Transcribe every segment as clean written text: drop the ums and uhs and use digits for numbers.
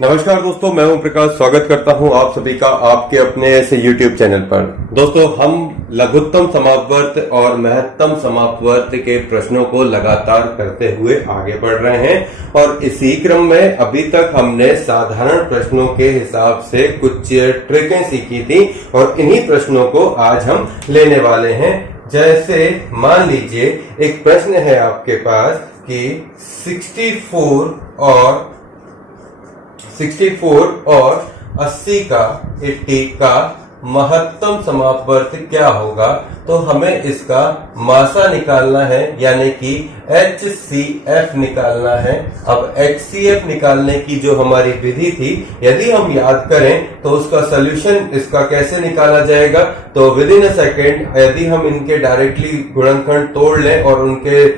नमस्कार दोस्तों, मैं हूं प्रकाश। स्वागत करता हूं आप सभी का आपके अपने ऐसे YouTube चैनल पर। दोस्तों, हम लघुत्तम समापवर्त और महत्तम समापवर्त के प्रश्नों को लगातार करते हुए आगे बढ़ रहे हैं और इसी क्रम में अभी तक हमने साधारण प्रश्नों के हिसाब से कुछ ट्रिकें सीखी थी और इन्हीं प्रश्नों को आज हम लेने वाले हैं। जैसे मान लीजिए एक प्रश्न है आपके पास कि 64 और 80 का महत्तम समापवर्त क्या होगा। तो हमें इसका मासा निकालना है, यानी कि HCF निकालना है। अब HCF निकालने की जो हमारी विधि थी, यदि हम याद करें तो उसका सॉल्यूशन इसका कैसे निकाला जाएगा। तो विद इन अ सेकेंड यदि हम इनके डायरेक्टली गुणनखंड तोड़ लें और उनके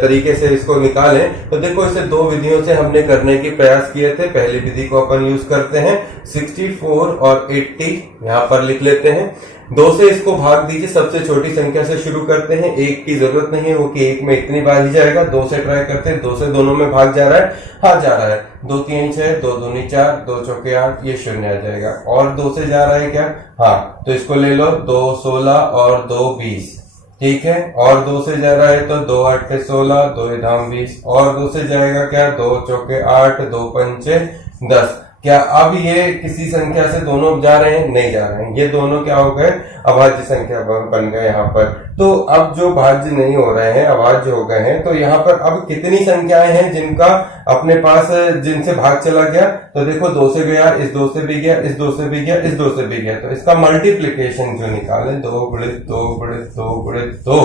तरीके से इसको निकालें, तो देखो इसे दो विधियों से हमने करने की प्रयास किए थे। पहली विधि को अपन यूज करते हैं, 64 और 80 यहां पर लिख लेते हैं। 2 से इसको भाग दीजिए, सबसे छोटी संख्या से शुरू करते हैं। 1 की जरूरत नहीं है, वो कि 1 में इतनी बार ही जाएगा। 2 से ट्राई करते हैं, 2 से दोनों में भाग जा रहा है, हाँ जा रहा है। 2 3 6, 2 दूनी 4, 2 चौके 8, ये 0 आ जाएगा। और 2 से जा रहा है क्या, हाँ, तो इसको ले लो, 2 16 और 2 20, ठीक है। और 2 से जा रहा है तो 2 8 16, 2 धाम 20। और 2 से जाएगा क्या, 2 चौके 8, 2 पंचे 10। क्या अब ये किसी संख्या से दोनों जा रहे हैं, नहीं जा रहे हैं। ये दोनों क्या हो गए, अभाज्य संख्या बन गए यहाँ पर। तो अब जो भाज्य नहीं हो रहे हैं, अभाज्य हो गए हैं, तो यहाँ पर अब कितनी संख्याएं हैं जिनका अपने पास जिनसे भाग चला गया। तो देखो 2 से गया, इस 2 से भी गया, इस 2 से भी गया, इस 2 से भी गया। तो इसका मल्टीप्लीकेशन जो निकाले, 2 गुणित 2 गुणित 2 गुणित 2,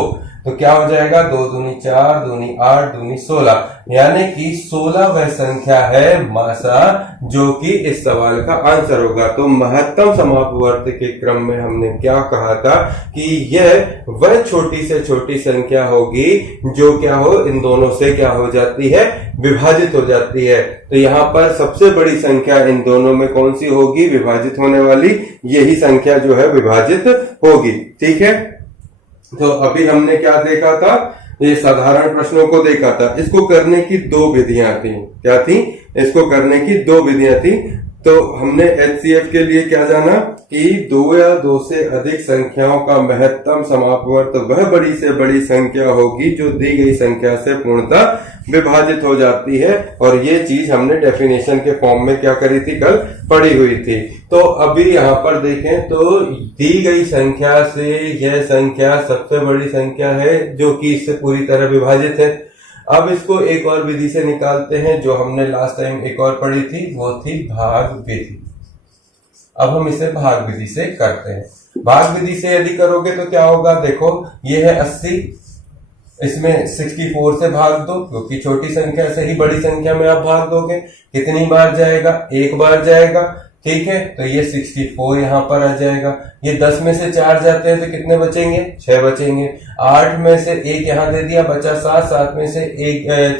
तो क्या हो जाएगा, 2 दूनी 4, दूनी 8, दूनी 16, यानी कि 16 वह संख्या है मासा जो कि इस सवाल का आंसर होगा। तो महत्तम समापवर्त के क्रम में हमने क्या कहा था कि यह वह छोटी से छोटी संख्या होगी जो क्या हो, इन दोनों से क्या हो जाती है, विभाजित हो जाती है। तो यहाँ पर सबसे बड़ी संख्या इन दोनों में कौन सी होगी, विभाजित होने वाली, यही संख्या जो है विभाजित होगी, ठीक है। तो अभी हमने क्या देखा था, ये साधारण प्रश्नों को देखा था। इसको करने की 2 विधियां थी। क्या थी, इसको करने की 2 विधियां थी। तो हमने HCF के लिए क्या जाना कि 2 या 2 से अधिक संख्याओं का महत्तम समापवर्त वह बड़ी से बड़ी संख्या होगी जो दी गई संख्या से पूर्णतः विभाजित हो जाती है। और ये चीज हमने डेफिनेशन के फॉर्म में क्या करी थी, कल पढ़ी हुई थी। तो अभी यहाँ पर देखें तो दी गई संख्या से यह संख्या सबसे बड़ी संख्या है जो कि इससे पूरी तरह विभाजित है। अब इसको एक और विधि से निकालते हैं जो हमने लास्ट टाइम एक और पढ़ी थी, वो थी भाग विधि। अब हम इसे भाग विधि से करते हैं। भाग विधि से यदि करोगे तो क्या होगा, देखो ये है 80, इसमें 64 से भाग दो क्योंकि छोटी संख्या से ही बड़ी संख्या में आप भाग दोगे। कितनी बार जाएगा, 1 बार जाएगा, ठीक है। तो ये 64 यहाँ पर आ जाएगा। ये 10 में से 4 जाते हैं तो कितने बचेंगे, 6 बचेंगे। 8 में से 1 यहाँ दे दिया, बचा 7, 7 में से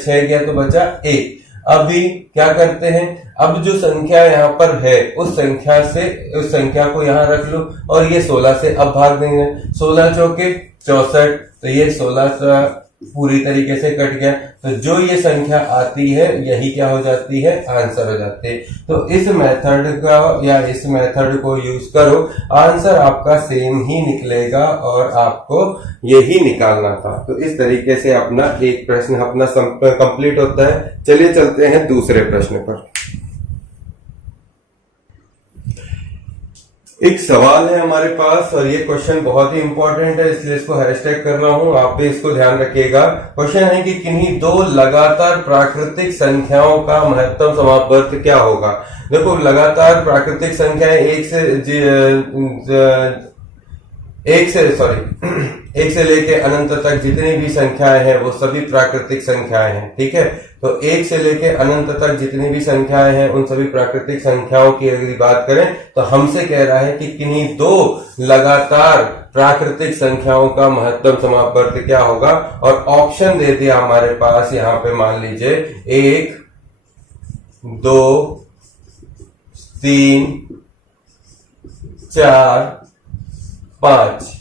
6 गया तो बचा 1। अभी क्या करते हैं, अब जो संख्या यहाँ पर है उस संख्या को यहाँ रख लो और ये 16 से अब भाग देंगे। 16 चौके 64, तो ये 16 पूरी तरीके से कट गया। तो जो ये संख्या आती है यही क्या हो जाती है, आंसर हो जाती है। तो इस मेथड का या इस मेथड को यूज करो, आंसर आपका सेम ही निकलेगा और आपको यही निकालना था। तो इस तरीके से अपना एक प्रश्न अपना कंप्लीट होता है। चलिए चलते हैं दूसरे प्रश्न पर। एक सवाल है हमारे पास और ये क्वेश्चन बहुत ही इंपॉर्टेंट है, इसलिए इसको हैशटैग कर रहा हूं, आप भी इसको ध्यान रखिएगा। क्वेश्चन है कि किन्हीं 2 लगातार प्राकृतिक संख्याओं का महत्तम समापवर्त क्या होगा। देखो लगातार प्राकृतिक संख्याएं एक से लेके अनंत तक जितनी भी संख्याएं हैं वो सभी प्राकृतिक संख्याएं हैं, ठीक है। तो 1 से लेके अनंत तक जितनी भी संख्याएं हैं उन सभी प्राकृतिक संख्याओं की अगर बात करें तो हमसे कह रहा है कि किन्हीं 2 लगातार प्राकृतिक संख्याओं का महत्तम समापवर्त क्या होगा। और ऑप्शन दे दिया हमारे पास यहाँ पे, मान लीजिए 1 2 3 4 5।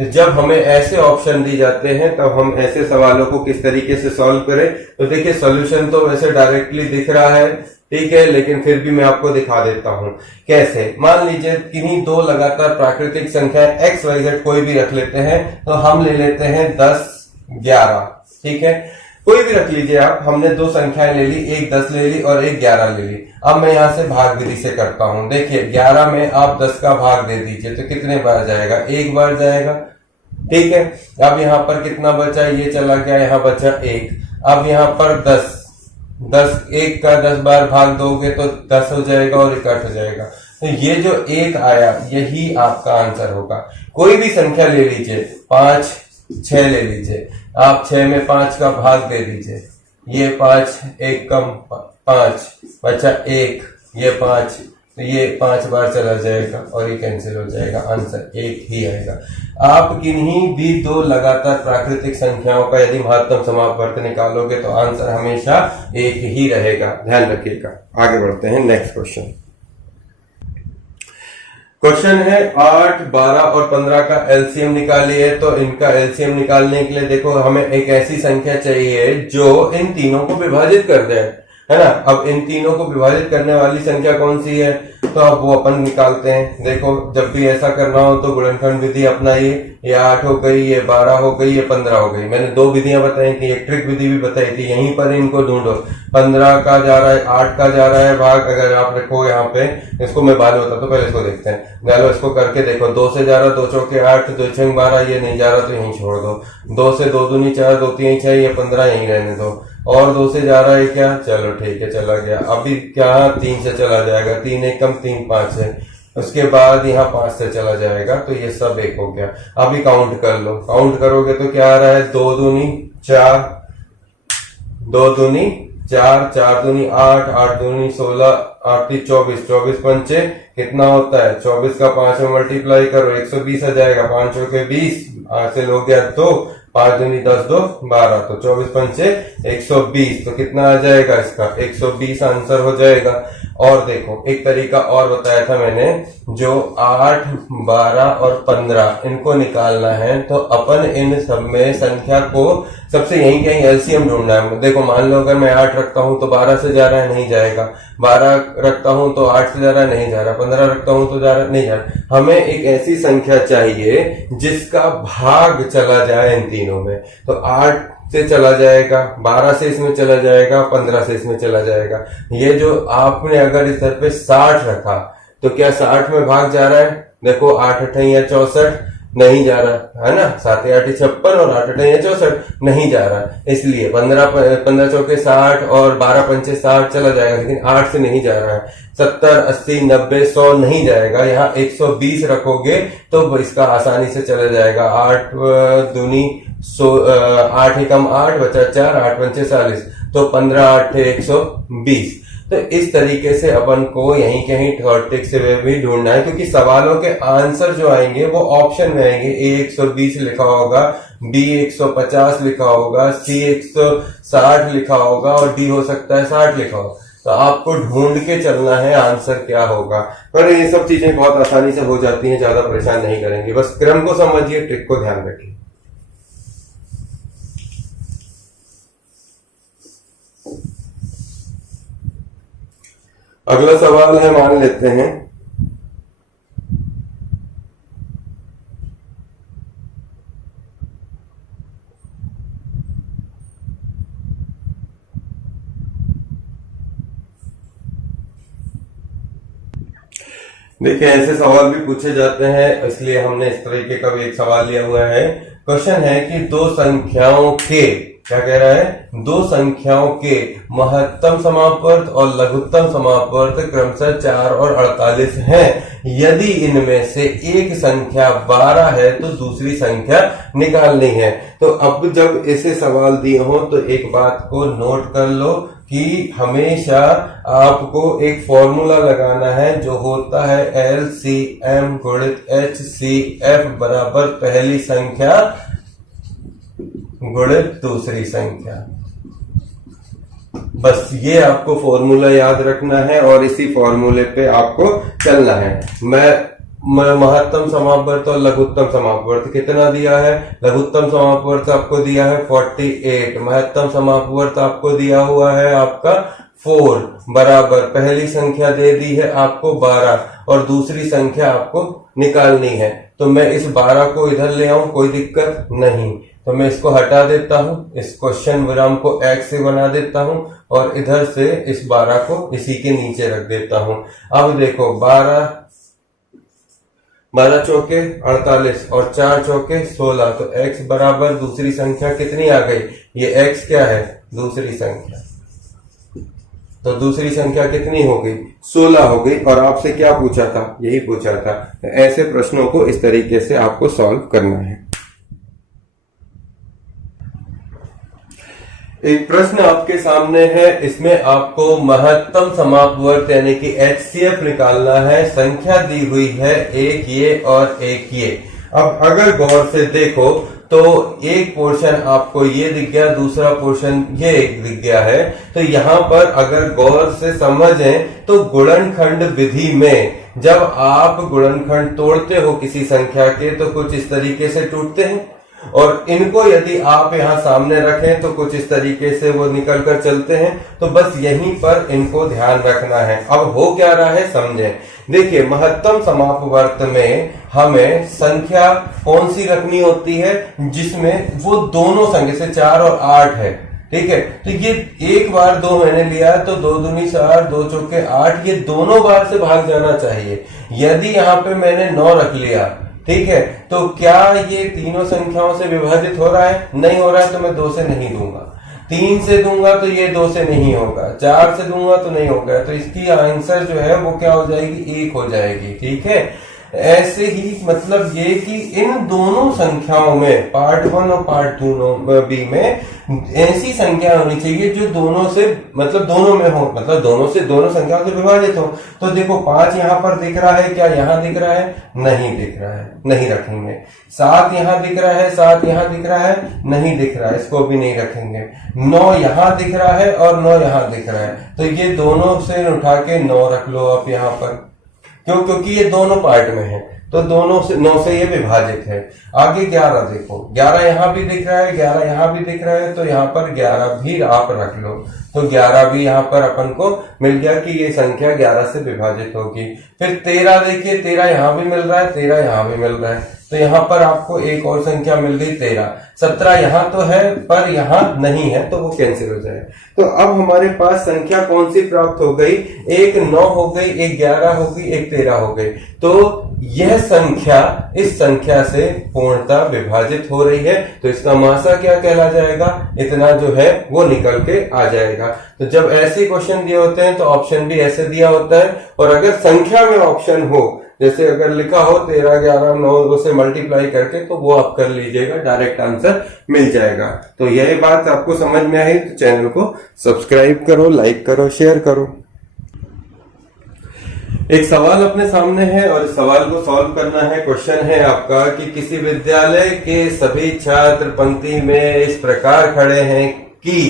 जब हमें ऐसे ऑप्शन दी जाते हैं तब हम ऐसे सवालों को किस तरीके से सॉल्व करें। तो देखिए सॉल्यूशन तो वैसे डायरेक्टली दिख रहा है ठीक है, लेकिन फिर भी मैं आपको दिखा देता हूं कैसे। मान लीजिए किन्हीं दो लगातार प्राकृतिक संख्या x y z कोई भी रख लेते हैं, तो हम ले लेते हैं 10 11, ठीक है, कोई भी रख लीजिए आप। हमने दो संख्याएं ले ली, एक 10 ले ली और एक 11 ले ली। अब मैं यहां से भाग विधि से करता हूं। देखिए 11 में आप 10 का भाग दे दीजिए तो कितने बार जाएगा, एक बार जाएगा, ठीक है। अब यहाँ पर कितना बचा, ये चला गया, यहाँ बचा 1। अब यहाँ पर 10 1 का 10 बार भाग दोगे तो 10 हो जाएगा और 1 8 हो जाएगा। तो ये जो 1 आया यही आपका आंसर होगा। कोई भी संख्या ले लीजिए, 5 6 ले लीजिए, आप 6 में 5 का भाग दे दीजिए, ये 5 1 कम 5 बचा 1, ये 5, तो ये 5 बार चला जाएगा और ये कैंसिल हो जाएगा, आंसर 1 ही आएगा। आप किन्हीं भी दो लगातार प्राकृतिक संख्याओं का यदि महत्तम समापवर्त निकालोगे तो आंसर हमेशा 1 ही रहेगा, ध्यान रखिएगा। आगे बढ़ते हैं, नेक्स्ट क्वेश्चन। क्वेश्चन है 8 12 और 15 का एलसीएम निकालिए। तो इनका एलसीएम निकालने के लिए देखो हमें एक ऐसी संख्या चाहिए जो इन तीनों को विभाजित कर दे, है ना। अब इन तीनों को विभाजित करने वाली संख्या कौन सी है, तो अब वो अपन निकालते हैं। देखो जब भी ऐसा करना हो तो गुणनखंड विधि अपनाइए। ये 8 हो गई, ये 12 हो गई, ये 15 हो गई। मैंने 2 विधियां बताई थी, एक ट्रिक विधि भी बताई थी, यहीं पर इनको ढूंढो। 15 का जा रहा है, 8 का जा रहा है भाग, अगर आप रखो यहाँ पे, इसको मैं बाद में बताता हूँ, पहले इसको देखते हैं। चलो इसको करके देखो, 2 से जा रहा, 2 चौके 8, 2 छंग 12, ये नहीं जा रहा तो यहीं छोड़ दो। 2 से 2 दूनी 4, 2 3 6, ये 15 यहीं रहने दो। और 2 से जा रहा है क्या, चलो ठीक है चला गया। अभी क्या 3 से चला जाएगा, 3 1 कम 3 5 है। उसके बाद यहाँ 5 से चला जाएगा, तो ये सब 1 हो गया। अभी काउंट कर लो, काउंट करोगे तो क्या आ रहा है, 2 दूनी 4, 2 दूनी 4, 4 दूनी 8, 8 दूनी 16, 8 24, 24 पंचे कितना होता है, 24 का 5 में मल्टीप्लाई करो 120 आ जाएगा। 5 चौके 20, हासिल हो गया 2, 5 दूनी 10 2 12, तो 24 पंचे 120, तो कितना आ जाएगा इसका 120 आंसर हो जाएगा। और देखो एक तरीका और बताया था मैंने, जो 8 12 और 15 इनको निकालना है तो अपन इन सब में संख्या को सबसे यहीं कहीं एलसीएम ढूंढना है। देखो मान लो अगर मैं 8 रखता हूं तो 12 से जा रहा है, नहीं जाएगा। 12 रखता हूं तो 8 से जा रहा है, नहीं जा रहा। 15 रखता हूं तो जा रहा, नहीं जा रहा। हमें एक ऐसी संख्या चाहिए जिसका भाग चला जाए इन तीनों में। तो 8 से चला जाएगा, 12 से इसमें चला जाएगा, 15 से इसमें चला जाएगा। ये जो आपने अगर इस तरफ पे 60 रखा तो क्या 60 में भाग जा रहा है, देखो 8 8 या 64 नहीं जा रहा है ना, 7 8 56 और 8 8 या 64 नहीं जा रहा, इसलिए 15 चौके 60 और 12 पंचे 60 चला जाएगा, लेकिन 8 से नहीं जा रहा है। 70 80 90 100 नहीं जाएगा। यहाँ 120 रखोगे तो इसका आसानी से चला जाएगा। 8 दूनी 8 एकम 8 बचा 4, 8 पंचे 40, तो 15 8 120। तो इस तरीके से अपन को यहीं कहीं थर्ड ट्रिक से भी ढूंढना है, क्योंकि सवालों के आंसर जो आएंगे वो ऑप्शन में आएंगे। ए 120 लिखा होगा, बी 150 लिखा होगा, सी 160 लिखा होगा और डी हो सकता है 60 लिखा हो। तो आपको ढूंढ के चलना है आंसर क्या होगा। पर ये सब चीजें बहुत आसानी से हो जाती हैं, ज्यादा परेशान नहीं करेंगे, बस क्रम को समझिए, ट्रिक को ध्यान रखिए। अगला सवाल है, मान लेते हैं देखिए ऐसे सवाल भी पूछे जाते हैं, इसलिए हमने इस तरीके का भी एक सवाल लिया हुआ है। क्वेश्चन है कि दो संख्याओं के, क्या कह रहा है, दो संख्याओं के महत्तम समापवर्त और लघुत्तम समापवर्त क्रमशः 4 और 48 हैं। यदि इनमें से एक संख्या 12 है तो दूसरी संख्या निकालनी है। तो अब जब ऐसे सवाल दिए हो तो एक बात को नोट कर लो कि हमेशा आपको एक फॉर्मूला लगाना है जो होता है LCM गुणित HCF बराबर पहली संख्या गुणित दूसरी संख्या। बस ये आपको फॉर्मूला याद रखना है और इसी फॉर्मूले पे आपको चलना है। मैं महत्तम समापवर्त और लघुत्तम समापवर्त कितना दिया है, लघुत्तम समापवर्त आपको दिया है 48, महत्तम समापवर्त आपको दिया हुआ है आपका 4 बराबर पहली संख्या दे दी है आपको 12 और दूसरी संख्या आपको निकालनी है। तो मैं इस 12 को इधर ले आऊं, कोई दिक्कत नहीं। तो मैं इसको हटा देता हूं, इस क्वेश्चन विराम को x से बना देता हूं और इधर से इस 12 को इसी के नीचे रख देता हूं। अब देखो 12 चौके 48 और 4 चौके 16, तो x बराबर दूसरी संख्या कितनी आ गई? ये x क्या है? दूसरी संख्या। तो दूसरी संख्या कितनी हो गई? 16 हो गई। और आपसे क्या पूछा था? यही पूछा था। ऐसे प्रश्नों को इस तरीके से आपको सॉल्व करना है। एक प्रश्न आपके सामने है, इसमें आपको महत्तम समापवर्त यानी कि HCF निकालना है। संख्या दी हुई है एक ये और एक ये। अब अगर गौर से देखो तो एक पोर्शन आपको ये दिख गया, दूसरा पोर्शन ये दिख गया है। तो यहाँ पर अगर गौर से समझें तो गुणनखंड विधि में जब आप गुणनखंड तोड़ते हो किसी संख्या के तो कुछ इस तरीके से टूटते हैं और इनको यदि आप यहाँ सामने रखें तो कुछ इस तरीके से वो निकल कर चलते हैं। तो बस यहीं पर इनको ध्यान रखना है। अब हो क्या रहा है समझें। देखिए महत्तम समापवर्त में हमें संख्या कौन सी रखनी होती है? जिसमें वो दोनों संख्या से 4 और 8 है। ठीक है, तो ये एक बार 2 मैंने लिया तो 2 दूनी 4 2 चौके 8, ये दोनों बार से भाग जाना चाहिए। यदि यहाँ पे मैंने 9 रख लिया, ठीक है, तो क्या ये तीनों संख्याओं से विभाजित हो रहा है? नहीं हो रहा है, तो मैं 2 से नहीं दूंगा। 3 से दूंगा तो ये 2 से नहीं होगा, 4 से दूंगा तो नहीं होगा। तो इसकी आंसर जो है वो क्या हो जाएगी? 1 हो जाएगी। ठीक है, ऐसे ही मतलब ये कि इन दोनों संख्याओं में पार्ट 1 और पार्ट 2 बी में ऐसी संख्या होनी चाहिए जो दोनों से मतलब दोनों में हो, मतलब दोनों संख्याओं से विभाजित हो। तो देखो 5 यहाँ पर दिख रहा है, क्या यहाँ दिख रहा है? नहीं दिख रहा है, नहीं रखेंगे। 7 यहाँ दिख रहा है, 7 यहाँ दिख रहा है, नहीं दिख रहा है, इसको भी नहीं रखेंगे। 9 यहाँ दिख रहा है और 9 यहाँ दिख रहा है, तो ये दोनों से उठा के 9 रख लो आप यहाँ पर। क्योंकि ये दोनों पार्ट में है तो दोनों से 9 से ये विभाजित है। आगे 11 देखो, 11 यहाँ भी दिख रहा है, 11 यहाँ भी दिख रहा है, तो यहाँ पर 11 भी आप रख लो। तो 11 भी यहाँ पर अपन को मिल गया कि ये संख्या 11 से विभाजित होगी। फिर 13 देखिए, 13 यहाँ भी मिल रहा है, 13 यहाँ भी मिल रहा है, तो यहाँ पर आपको एक और संख्या मिल गई 13। 17 यहाँ तो है पर यहाँ नहीं है, तो वो कैंसिल हो जाए। तो अब हमारे पास संख्या कौन सी प्राप्त हो गई? एक 9 हो गई, एक 11 हो गई, एक 13 हो गई। तो यह संख्या इस संख्या से पूर्णतः विभाजित हो रही है, तो इसका मासा क्या कहला जाएगा? इतना जो है वो निकल के आ जाएगा। तो जब ऐसे क्वेश्चन दिए होते हैं तो ऑप्शन भी ऐसे दिया होता है। और अगर संख्या में ऑप्शन हो, जैसे अगर लिखा हो 13 11 9 से मल्टीप्लाई करके, तो वो आप कर लीजिएगा, डायरेक्ट आंसर मिल जाएगा। तो यह बात आपको समझ में आई तो चैनल को सब्सक्राइब करो, लाइक करो, शेयर करो। एक सवाल अपने सामने है और इस सवाल को सॉल्व करना है। क्वेश्चन है आपका कि किसी विद्यालय के सभी छात्र पंक्ति में इस प्रकार खड़े हैं कि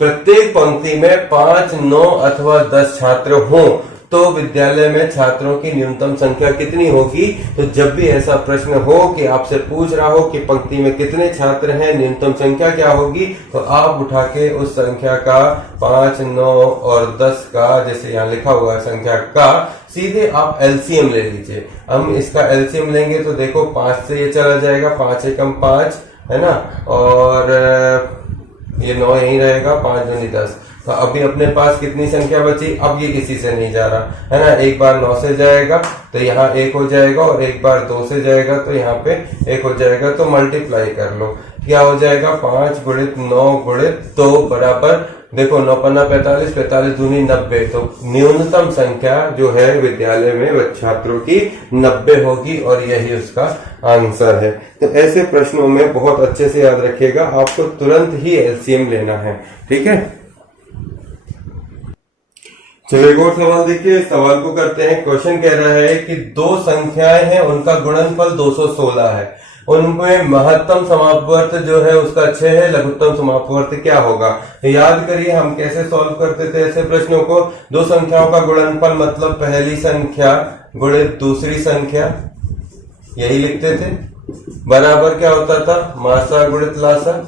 प्रत्येक पंक्ति में 5 9 अथवा 10 छात्र हों, तो विद्यालय में छात्रों की न्यूनतम संख्या कितनी होगी? तो जब भी ऐसा प्रश्न हो कि आपसे पूछ रहा हो कि पंक्ति में कितने छात्र हैं, न्यूनतम संख्या क्या होगी, तो आप उठा के उस संख्या का 5 9 और 10 का, जैसे यहाँ लिखा हुआ है संख्या का, सीधे आप एलसीएम ले लीजिए। हम इसका एलसीएम लेंगे तो देखो 5 से ये चला जाएगा, 5 एकम 5 है ना, और ये 9 यही रहेगा, 5 दूनी 10। तो अभी अपने पास कितनी संख्या बची? अब ये किसी से नहीं जा रहा है ना, एक बार 9 से जाएगा तो यहाँ 1 हो जाएगा और एक बार 2 से जाएगा तो यहाँ पे 1 हो जाएगा। तो मल्टीप्लाई कर लो, क्या हो जाएगा? 5 गुणित 9 गुणित 2 बराबर, देखो 9 पन्ना 45, 45 दूनी 90। तो न्यूनतम संख्या जो है विद्यालय में छात्रों की 90 होगी और यही उसका आंसर है। तो ऐसे प्रश्नों में बहुत अच्छे से याद रखिएगा, आपको तुरंत ही एलसीएम लेना है। ठीक है, चलिए एक और सवाल देखिए। सवाल को करते हैं। क्वेश्चन कह रहा है कि 2 संख्याएं हैं, उनका गुणनफल 216 है, उनमें महत्तम समापवर्त जो है उसका 6 है, लघुत्तम समापवर्त क्या होगा? याद करिए हम कैसे सॉल्व करते थे ऐसे प्रश्नों को। 2 संख्याओं का गुणनफल मतलब पहली संख्या गुणित दूसरी संख्या, यही लिखते थे। बराबर क्या होता था? मासा गुणित लासा।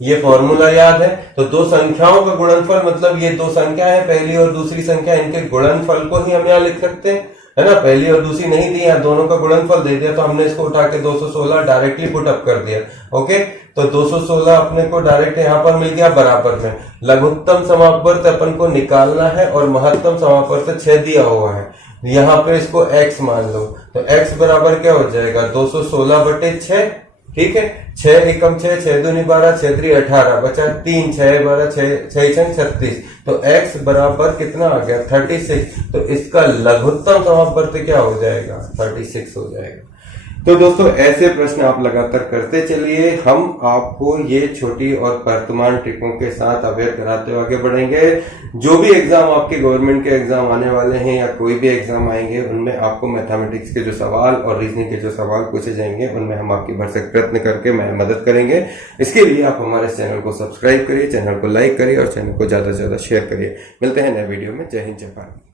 ये फॉर्मूला याद है। तो दो संख्याओं का गुणनफल मतलब ये दो संख्या है, पहली और दूसरी संख्या, इनके गुणनफल को ही हम यहाँ लिख सकते हैं, है ना। पहली और दूसरी नहीं दी, यहाँ दोनों का गुणनफल दे दिया, तो हमने इसको उठा के 216 डायरेक्टली पुट अप कर दिया। ओके, तो 216 अपने को डायरेक्ट यहाँ पर मिल गया बराबर में। लघुत्तम समापवर्त अपन को निकालना है और महत्तम समापवर्त 6 दिया हुआ है, यहाँ पे इसको x मान लो, तो x बराबर क्या हो जाएगा 216/6, ठीक है। 6 एकम 6, 6 दूनी 12, 6 3 18, बचा 3, 6 12, 6 36, तो x बराबर कितना आ गया 36। तो इसका लघुत्तम समापवर्त क्या हो जाएगा 36 हो जाएगा। तो दोस्तों ऐसे प्रश्न आप लगातार करते चलिए, हम आपको ये छोटी और वर्तमान ट्रिकों के साथ अवेयर कराते हुए आगे बढ़ेंगे। जो भी एग्जाम आपके गवर्नमेंट के एग्जाम आने वाले हैं या कोई भी एग्जाम आएंगे, उनमें आपको मैथमेटिक्स के जो सवाल और रीजनिंग के जो सवाल पूछे जाएंगे, उनमें हम आपकी भरसक प्रयत्न करके मदद करेंगे। इसके लिए आप हमारे चैनल को सब्सक्राइब करिए, चैनल को लाइक करिए और चैनल को ज्यादा से ज्यादा शेयर करिए। मिलते हैं नए वीडियो में। जय हिंद, जय भारत।